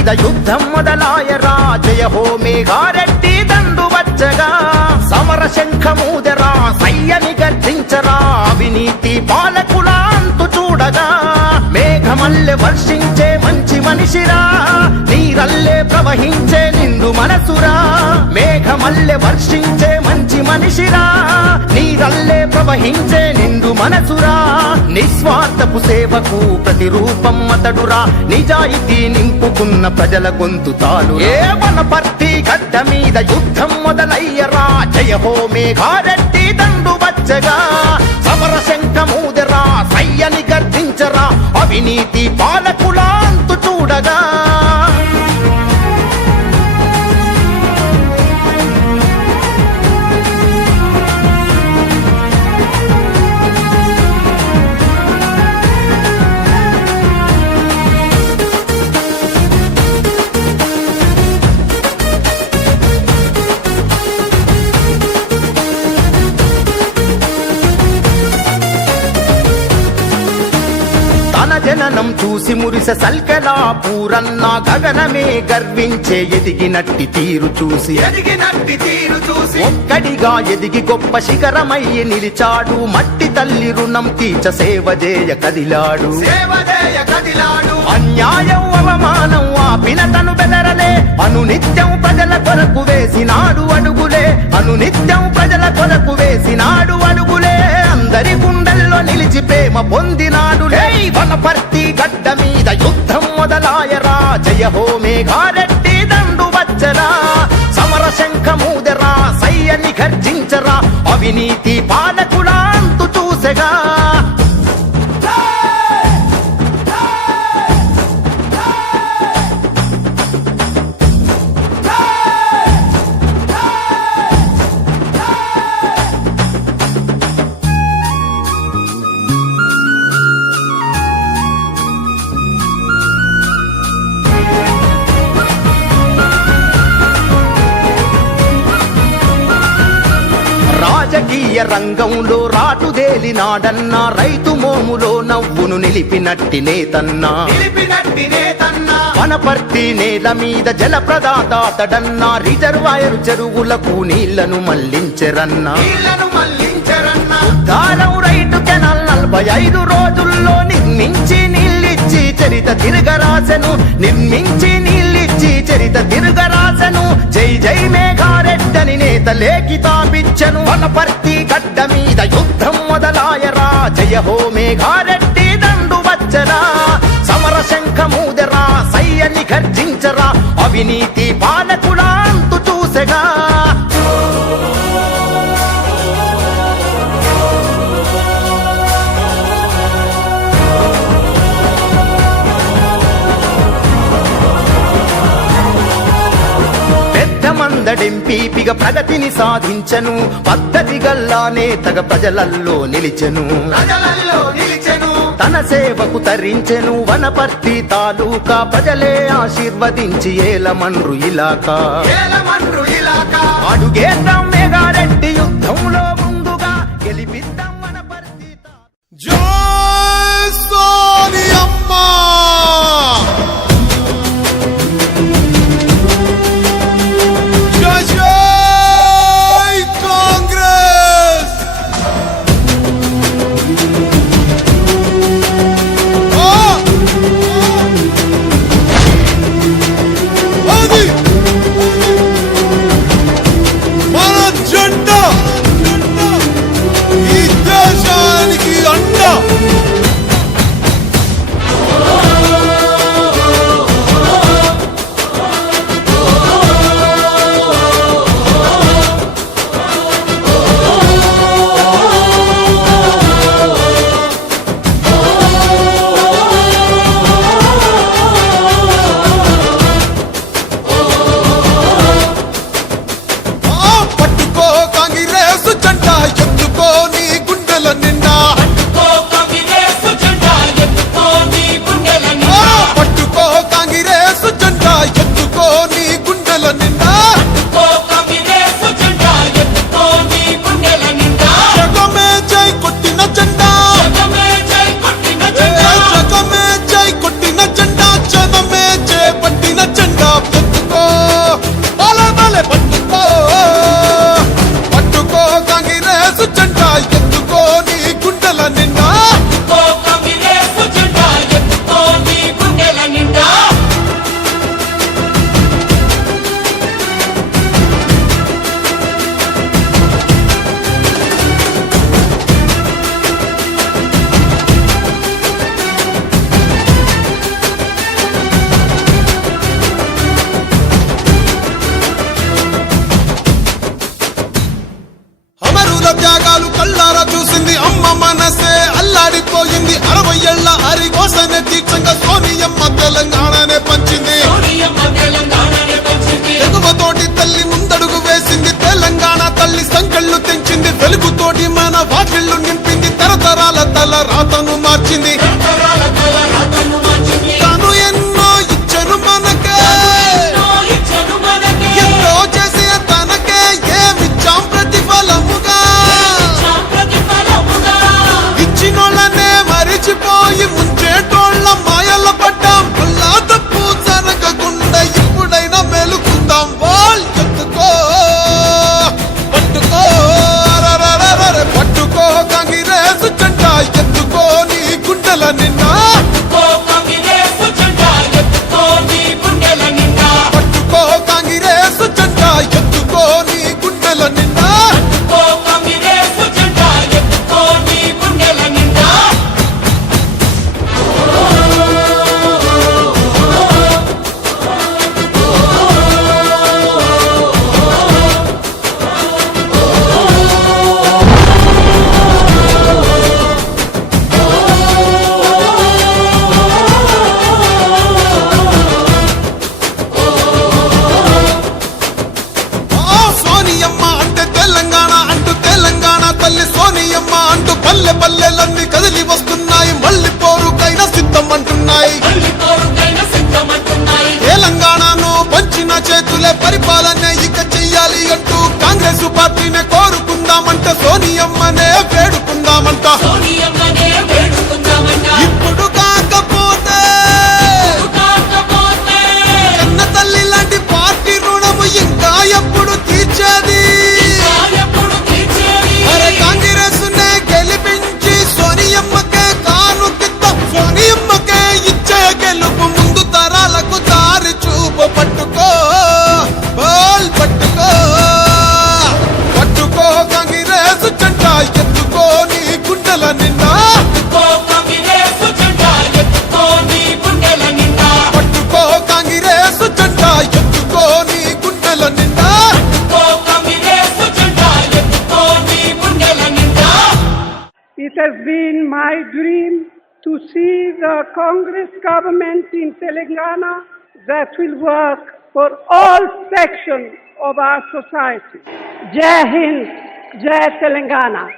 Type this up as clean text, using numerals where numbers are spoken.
మీద యుద్ధం మొదలాయరా జయ హో మేఘారెడ్డి దండు వచ్చగా సమర శంఖమూదరా సయ్యని గర్జించరా అవినీతి పాలకుల అంతు చూడగా మేఘమల్లె వర్షించే మంచి మనిషిరా నీరల్లే ప్రవహించే నిండు మనసురా మేఘమల్లె వర్షించే మంచి మనిషిరా నీరల్లే ప్రవహించే నిండు మనసురా నిస్వార్థపు సేవకు ప్రతిరూపం అతడురా నిజాయితీ నింపుకున్న ప్రజల గొంతు తాను ఏ వనపర్తి గడ్డ మీద యుద్ధం మొదలయ్యరా జయ హో మేఘారెడ్డి దండు వచ్చగా సమర శంఖమూదరా సయ్యని గర్జించరా అవినీతి పాలకుల అంతు చూడగా జననం చూసి మురిసె సల్కెలా పూరన్న గగనమే గర్వించే ఎదిగినట్టి తీరు చూసి ఒక్కడిగా ఎదిగి గొప్ప శిఖరమయ్యి నిలిచాడు మట్టి తల్లి రుణం తీర్చ సేవ చేయ కదిలాడు అన్యాయం అవమానం ఆపిన తను బెదరలే అనునిత్యం ప్రజల కొరకు వేసినాడు అడుగులే అనునిత్యం ప్రజల కొరకు వేసినాడు అడుగులే అందరి గుండెల్లో నిలిచి ప్రేమ పొందినాడు వనపర్తి గడ్డ మీద యుద్ధం మొదలాయరా జయ హో మేఘారెడ్డి దండు వచ్చరా సమర శంఖమూదరా సయ్యని గర్జించరా అవినీతి పాలకుల అంతు చూసెగా రాజకీయ రంగంలో రాటుదేలినాడన్నా రైతు మోములో నవ్వును నిలిపినట్టి నేతన్నా వనపర్తి నేల మీద జల ప్రదాతడన్నా రిజర్వాయరు చెరువులకు నీళ్లను మళ్లించెరన్నా ఉద్దానం రైతు కెనాల్ 45 రోజుల్లో నిర్మించి నీళ్ళిచ్చి చరిత తిరగరాసెను నిర్మించి నీళ్ళిచ్చి చరిత తిరగరాసెను జై జై మేఘారెడ్డని నేత లేఖితాపిచ్చను వనపర్తి గడ్డ మీద యుద్ధం మొదలాయరా జయ హో మేఘారెడ్డి దండు వచ్చరా సమర శంఖమూదరా సయ్యని గర్జించరా అవినీతి పాలకుల అంతు చూసెగా మందడెంపీపిగా ప్రగతిని సాధించను పద్ధతి గల్లా నేతగా ప్రజలల్లో నిలిచెను తన సేవకు తరించెను వనపర్తి తాలూకా ప్రజలే ఆశీర్వదించి ఏలమన్రు ఇలాకా అడుగేద్దాం మేఘారెడ్డి యుద్ధంలో ముందుగా గెలిపిద్దాం వనపర్తి జై సోనియమ్మ సోనియమ్మ తెలంగాణనే పంచింది ఎగువతోటి తల్లి ముందడుగు వేసింది తెలంగాణ తల్లి సంకళ్ళు తెంచింది వెలుగుతోటి మన వాకిళ్ళు నింపింది తరతరాల తల రాతను మార్చింది తాను ఎన్నో ఇచ్చను మనకే ఎంతో చేసి తనకే ఏమిచ్చాం ప్రతిఫలముగా ఇచ్చినోళ్ళనే మరిచిపోయి ముంచేటోళ్ళ మాయల పడ్డాం అల్లా తప్పు జరగకుండా ఇప్పుడైనా మేలుకుందాం వాల్ ఎత్తుకో పట్టుకో రరరరర పట్టుకో కాంగ్రెస్ జెండా ఎత్తుకో నీ గుండెల నిండా పట్టుకో కాంగ్రెస్ జెండా ఎత్తుకో నీ గుండెల నిండా సోనియమ్మ అంటే తెలంగాణ అంటూ తెలంగాణ తల్లి సోనియమ్మ అంటూ పల్లె పల్లెలన్నీ కదిలి వస్తున్నాయి మళ్ళీ పోరుకైనా సిద్ధం అంటున్నాయి తెలంగాణను పంచిన చేతులే పరిపాలన ఇక చెయ్యాలి అంటూ కాంగ్రెస్ పార్టీనే కోరుకుందామంట సోనియమ్మనే వేడుకుందామంట ఇప్పుడు కాకపోతే కన్న తల్లి లాంటి పార్టీ రుణము ఇంకా ఎప్పుడు తీర్చేది అరే కాంగ్రెస్ నే గెలిపించి సోనియమ్మకే కానుకిద్దాం సోనియమ్మకే ఇచ్చే గెలుపు ముందు తరాలకు దారి చూపు పట్టుకో బాల్ పట్టుకో పట్టుకో కాంగ్రెస్ జెండా ఎత్తుకో నీ గుండెల నిండా పట్టుకో కాంగ్రెస్ జెండా ఎత్తుకో నీ గుండెల నిండా It has been my dream to see the Congress government in Telangana that will work for all sections of our society. Jai Hind, Jai Telangana.